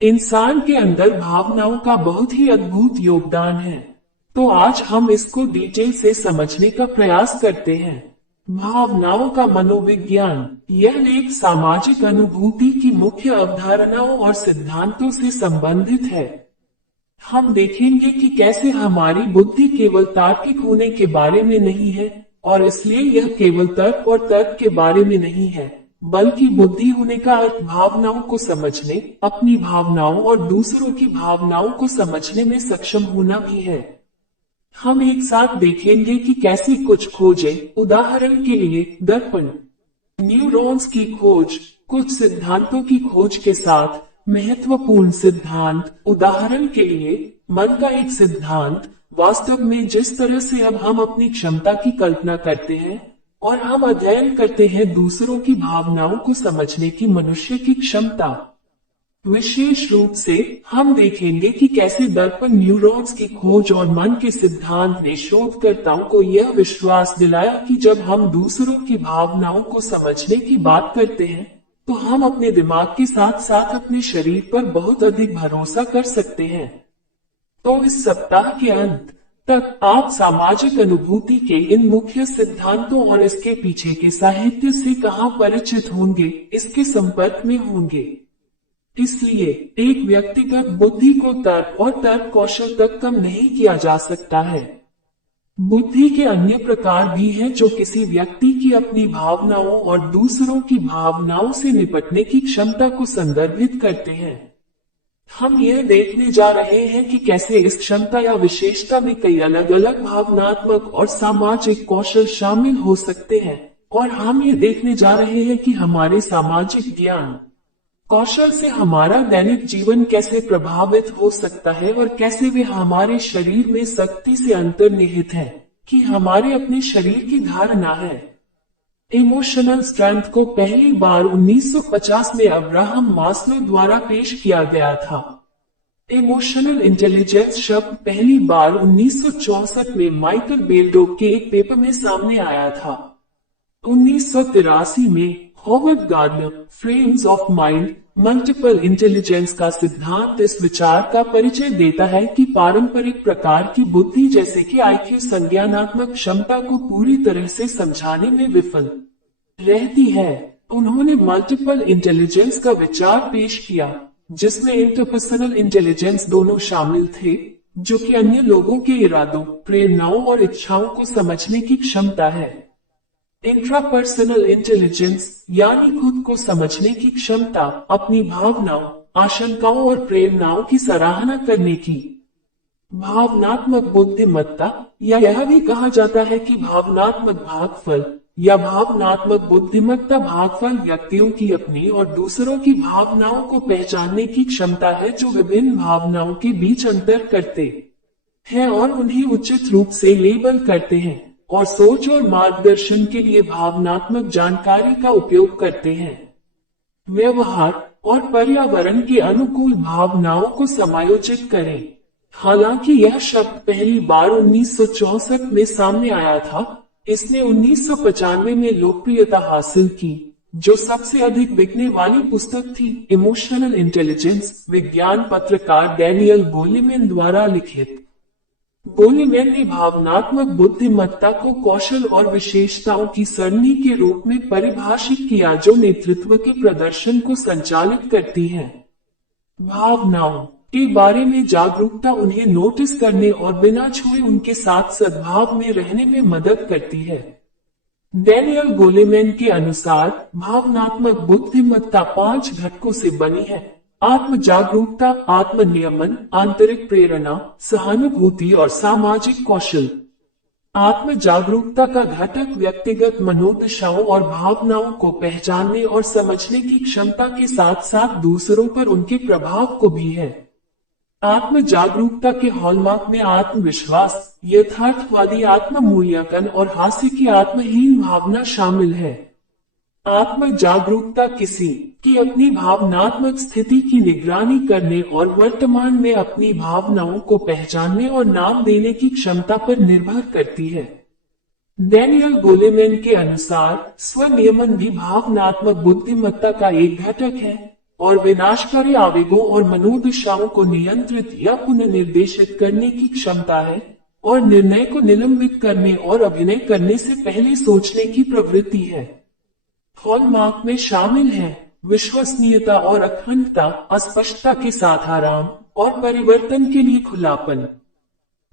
इंसान के अंदर भावनाओं का बहुत ही अद्भुत योगदान है। तो आज हम इसको डिटेल से समझने का प्रयास करते हैं। भावनाओं का मनोविज्ञान यह एक सामाजिक अनुभूति की मुख्य अवधारणाओं और सिद्धांतों से संबंधित है। हम देखेंगे कि कैसे हमारी बुद्धि केवल तार्किक होने के बारे में नहीं है, और इसलिए यह केवल तर्क और तर्क के बारे में नहीं है, बल्कि बुद्धि होने का अर्थ भावनाओं को समझने, अपनी भावनाओं और दूसरों की भावनाओं को समझने में सक्षम होना भी है। हम एक साथ देखेंगे कि कैसे कुछ खोजें, उदाहरण के लिए दर्पण, न्यूरॉन्स की खोज, कुछ सिद्धांतों की खोज के साथ महत्वपूर्ण सिद्धांत, उदाहरण के लिए मन का एक सिद्धांत, वास्तव में जिस तरह से अब हम अपनी क्षमता की कल्पना करते हैं और हम अध्ययन करते हैं दूसरों की भावनाओं को समझने की मनुष्य की क्षमता। विशेष रूप से हम देखेंगे कि कैसे दर्पण न्यूरॉन्स की खोज और मन के सिद्धांत ने शोधकर्ताओं को यह विश्वास दिलाया कि जब हम दूसरों की भावनाओं को समझने की बात करते हैं तो हम अपने दिमाग के साथ साथ अपने शरीर पर बहुत अधिक भरोसा कर सकते हैं। तो इस सप्ताह के अंत तक आप सामाजिक अनुभूति के इन मुख्य सिद्धांतों और इसके पीछे के साहित्य से कहां परिचित होंगे, इसके संपर्क में होंगे। इसलिए एक व्यक्तिगत बुद्धि को तर्क और तर्क कौशल तक कम नहीं किया जा सकता है। बुद्धि के अन्य प्रकार भी हैं जो किसी व्यक्ति की अपनी भावनाओं और दूसरों की भावनाओं से निपटने की क्षमता को संदर्भित करते हैं। हम यह देखने जा रहे हैं कि कैसे इस क्षमता या विशेषता में कई अलग अलग भावनात्मक और सामाजिक कौशल शामिल हो सकते हैं, और हम यह देखने जा रहे हैं कि हमारे सामाजिक ज्ञान कौशल से हमारा दैनिक जीवन कैसे प्रभावित हो सकता है और कैसे वे हमारे शरीर में सख्ती से अंतर्निहित है कि हमारे अपने शरीर की धारणा है। इमोशनल स्ट्रेंथ को पहली बार 1950 में अब्राहम मास्लो द्वारा पेश किया गया था। इमोशनल इंटेलिजेंस शब्द पहली बार 1964 में माइकल बेल्डोक के एक पेपर में सामने आया था। 1983 में Howard Gardner frames of mind multiple intelligence का सिद्धांत इस विचार का परिचय देता है कि पारंपरिक प्रकार की बुद्धि जैसे कि आईक्यू संज्ञानात्मक क्षमता को पूरी तरह से समझाने में विफल रहती है। उन्होंने मल्टीपल इंटेलिजेंस का विचार पेश किया, जिसमें इंटरपर्सनल इंटेलिजेंस दोनों शामिल थे, जो कि अन्य लोगों के इरादों, प्रेरणाओं और इच्छाओं को समझने की क्षमता है। इंट्रापर्सनल इंटेलिजेंस यानी खुद को समझने की क्षमता, अपनी भावनाओं, आशंकाओं और प्रेरणाओं की सराहना करने की। भावनात्मक बुद्धिमत्ता, या यह भी कहा जाता है कि भावनात्मक भागफल या भावनात्मक बुद्धिमत्ता भागफल व्यक्तियों की अपनी और दूसरों की भावनाओं को पहचानने की क्षमता है जो विभिन्न भावनाओं के बीच अंतर करते हैं और उन्हें उचित रूप से लेबल करते हैं और सोच और मार्गदर्शन के लिए भावनात्मक जानकारी का उपयोग करते हैं। व्यवहार और पर्यावरण के अनुकूल भावनाओं को समायोजित करें। हालांकि यह शब्द पहली बार 1964 में सामने आया था, इसने 1995 में लोकप्रियता हासिल की, जो सबसे अधिक बिकने वाली पुस्तक थी, इमोशनल इंटेलिजेंस, विज्ञान पत्रकार डैनियल गोलेमैन द्वारा लिखित। गोलेमैन ने भावनात्मक बुद्धिमत्ता को कौशल और विशेषताओं की सरणी के रूप में परिभाषित किया जो नेतृत्व के प्रदर्शन को संचालित करती है। भावनाओं के बारे में जागरूकता उन्हें नोटिस करने और बिना छुए उनके साथ सद्भाव में रहने में मदद करती है। डैनियल गोलेमैन के अनुसार भावनात्मक बुद्धिमत्ता 5 घटकों से बनी है: आत्म जागरूकता, आत्म नियमन, आंतरिक प्रेरणा, सहानुभूति और सामाजिक कौशल। आत्म जागरूकता का घटक व्यक्तिगत मनोदशाओं और भावनाओं को पहचानने और समझने की क्षमता के साथ साथ दूसरों पर उनके प्रभाव को भी है। आत्म जागरूकता के हॉलमार्क में आत्मविश्वास, यथार्थवादी आत्म मूल्यांकन और हास्य की आत्महीन भावना शामिल है। आत्म जागरूकता किसी की अपनी भावनात्मक स्थिति की निगरानी करने और वर्तमान में अपनी भावनाओं को पहचानने और नाम देने की क्षमता पर निर्भर करती है। डैनियल गोलेमैन के अनुसार स्वनियमन भी भावनात्मक बुद्धिमत्ता का एक घटक है। और विनाशकारी आवेगों और मनोदशाओं को नियंत्रित या पुनर्निर्देशित करने की क्षमता है, और निर्णय को निलंबित करने और अभिनय करने से पहले सोचने की प्रवृत्ति है। हॉलमार्क में शामिल है विश्वसनीयता और अखंडता, अस्पष्टता के साथ आराम और परिवर्तन के लिए खुलापन।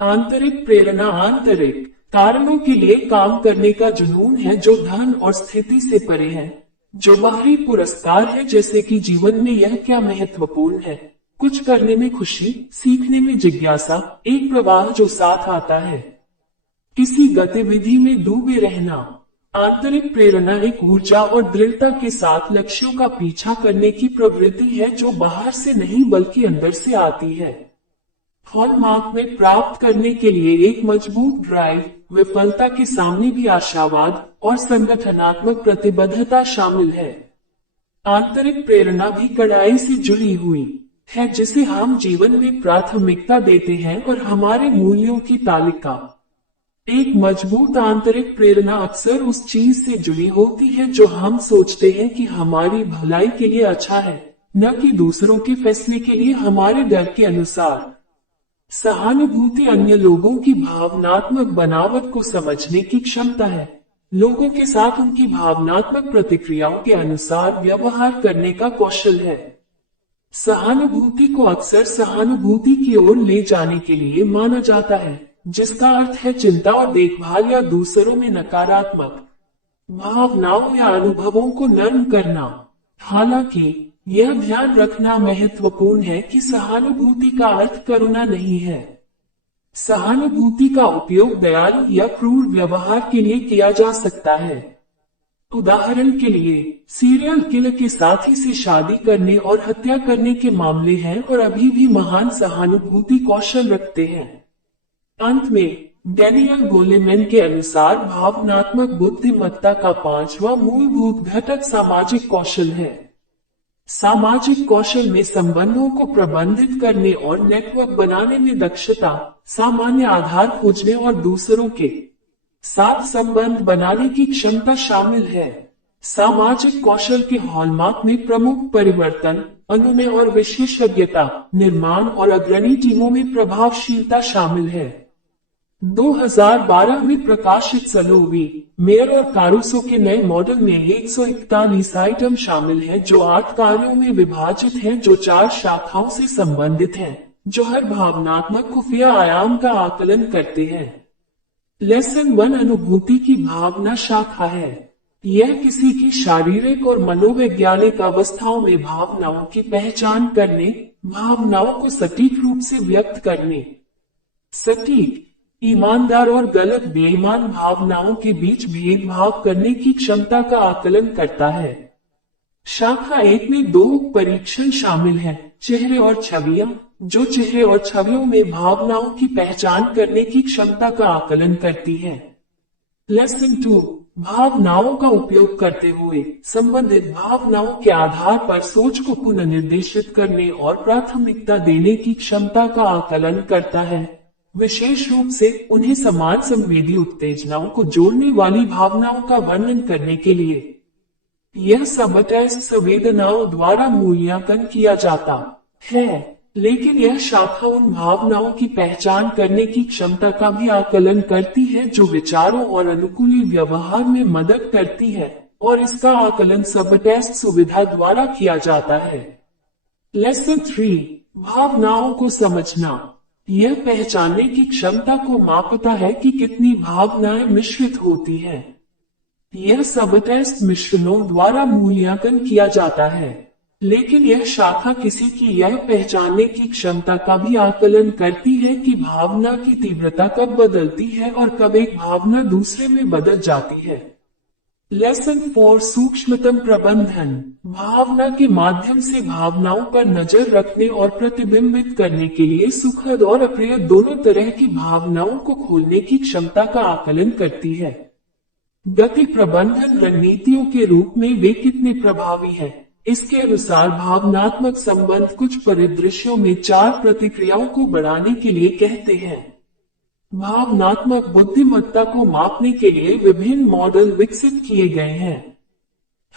आंतरिक प्रेरणा आंतरिक कारणों के लिए काम करने का जुनून है जो धन और स्थिति से परे है, जो बाहरी पुरस्कार है जैसे कि जीवन में यह क्या महत्वपूर्ण है, कुछ करने में खुशी, सीखने में जिज्ञासा, एक प्रवाह जो साथ आता है, किसी गतिविधि में डूबे रहना। आंतरिक प्रेरणा एक ऊर्जा और दृढ़ता के साथ लक्ष्यों का पीछा करने की प्रवृत्ति है जो बाहर से नहीं बल्कि अंदर से आती है। हॉलमार्क में प्राप्त करने के लिए एक मजबूत ड्राइव, विफलता के सामने भी आशावाद और संगठनात्मक प्रतिबद्धता शामिल है। आंतरिक प्रेरणा भी कड़ाई से जुड़ी हुई है जिसे हम जीवन में प्राथमिकता देते हैं और हमारे मूल्यों की तालिका। एक मजबूत आंतरिक प्रेरणा अक्सर उस चीज से जुड़ी होती है जो हम सोचते हैं कि हमारी भलाई के लिए अच्छा है, न कि दूसरों के फैसले के लिए हमारे डर के अनुसार। सहानुभूति अन्य लोगों की भावनात्मक बनावट को समझने की क्षमता है, लोगों के साथ उनकी भावनात्मक प्रतिक्रियाओं के अनुसार व्यवहार करने का कौशल है। सहानुभूति को अक्सर सहानुभूति की ओर ले जाने के लिए माना जाता है, जिसका अर्थ है चिंता और देखभाल या दूसरों में नकारात्मक भावनाओं या अनुभवों को नर्म करना। हालांकि यह ध्यान रखना महत्वपूर्ण है कि सहानुभूति का अर्थ करुणा नहीं है। सहानुभूति का उपयोग दयालु या क्रूर व्यवहार के लिए किया जा सकता है। उदाहरण के लिए, सीरियल किलर के साथी से शादी करने और हत्या करने के मामले हैं और अभी भी महान सहानुभूति कौशल रखते हैं। अंत में डैनियल गोलेमैन के अनुसार भावनात्मक बुद्धिमत्ता का पांचवा मूलभूत घटक सामाजिक कौशल है। सामाजिक कौशल में संबंधों को प्रबंधित करने और नेटवर्क बनाने में दक्षता, सामान्य आधार खोजने और दूसरों के साथ संबंध बनाने की क्षमता शामिल है। सामाजिक कौशल के हॉलमार्क में प्रमुख परिवर्तन, अनुनय और विशेषज्ञता, निर्माण और अग्रणी टीमों में प्रभावशीलता शामिल है। 2012 में प्रकाशित सलोवी, मेयर और कारुसो के नए मॉडल में 141 आइटम शामिल हैं जो 8 कार्यों में विभाजित हैं जो 4 शाखाओं से संबंधित हैं, जो हर भावनात्मक खुफिया आयाम का आकलन करते हैं। लेसन 1 अनुभूति की भावना शाखा है। यह किसी की शारीरिक और मनोवैज्ञानिक अवस्थाओं में भावनाओं की पहचान करने, भावनाओं को सटीक रूप से व्यक्त करने, सटीक, ईमानदार और गलत बेईमान भावनाओं के बीच भेदभाव करने की क्षमता का आकलन करता है। शाखा 1 में 2 परीक्षण शामिल हैं, चेहरे और छवियां, जो चेहरे और छवियों में भावनाओं की पहचान करने की क्षमता का आकलन करती है। लेसन 2 भावनाओं का उपयोग करते हुए संबंधित भावनाओं के आधार पर सोच को पुनर्निर्देशित करने और प्राथमिकता देने की क्षमता का आकलन करता है, विशेष रूप से उन्हें समान संवेदी उत्तेजनाओं को जोड़ने वाली भावनाओं का वर्णन करने के लिए। यह सब टेस्ट संवेदनाओं द्वारा मूल्यांकन किया जाता है, लेकिन यह शाखा उन भावनाओं की पहचान करने की क्षमता का भी आकलन करती है जो विचारों और अनुकूली व्यवहार में मदद करती है, और इसका आकलन सब टेस्ट सुविधा द्वारा किया जाता है। लेसन 3 भावनाओं को समझना। यह पहचानने की क्षमता को मापता है कि कितनी भावनाएं मिश्रित होती हैं। यह सब टेस्ट मिश्रणों द्वारा मूल्यांकन किया जाता है, लेकिन यह शाखा किसी की यह पहचानने की क्षमता का भी आकलन करती है कि भावना की तीव्रता कब बदलती है और कब एक भावना दूसरे में बदल जाती है। लेसन 4 सूक्ष्मतम प्रबंधन। भावना के माध्यम से भावनाओं पर नजर रखने और प्रतिबिंबित करने के लिए सुखद और अप्रिय दोनों तरह की भावनाओं को खोलने की क्षमता का आकलन करती है। गति प्रबंधन रणनीतियों के रूप में वे कितने प्रभावी हैं, इसके अनुसार भावनात्मक संबंध कुछ परिदृश्यों में 4 प्रतिक्रियाओं को बढ़ाने के लिए कहते हैं। भावनात्मक बुद्धिमत्ता को मापने के लिए विभिन्न मॉडल विकसित किए गए हैं।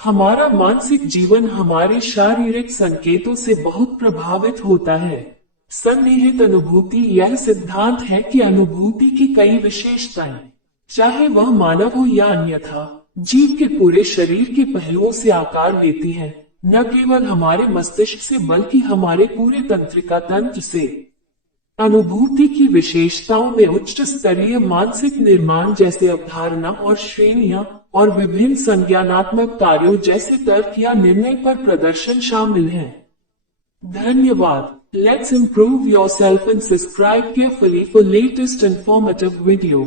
हमारा मानसिक जीवन हमारे शारीरिक संकेतों से बहुत प्रभावित होता है। सन्निहित अनुभूति यह सिद्धांत है कि अनुभूति की कई विशेषताएं, चाहे वह मानव हो या अन्यथा, जीव के पूरे शरीर के पहलुओं से आकार लेती है, न केवल हमारे मस्तिष्क से बल्कि हमारे पूरे तंत्रिका तंत्र से। अनुभूति की विशेषताओं में उच्च स्तरीय मानसिक निर्माण जैसे अवधारणा और श्रेणियां और विभिन्न संज्ञानात्मक कार्यों जैसे तर्क या निर्णय पर प्रदर्शन शामिल हैं। धन्यवाद। Let's improve yourself and subscribe carefully for latest informative video.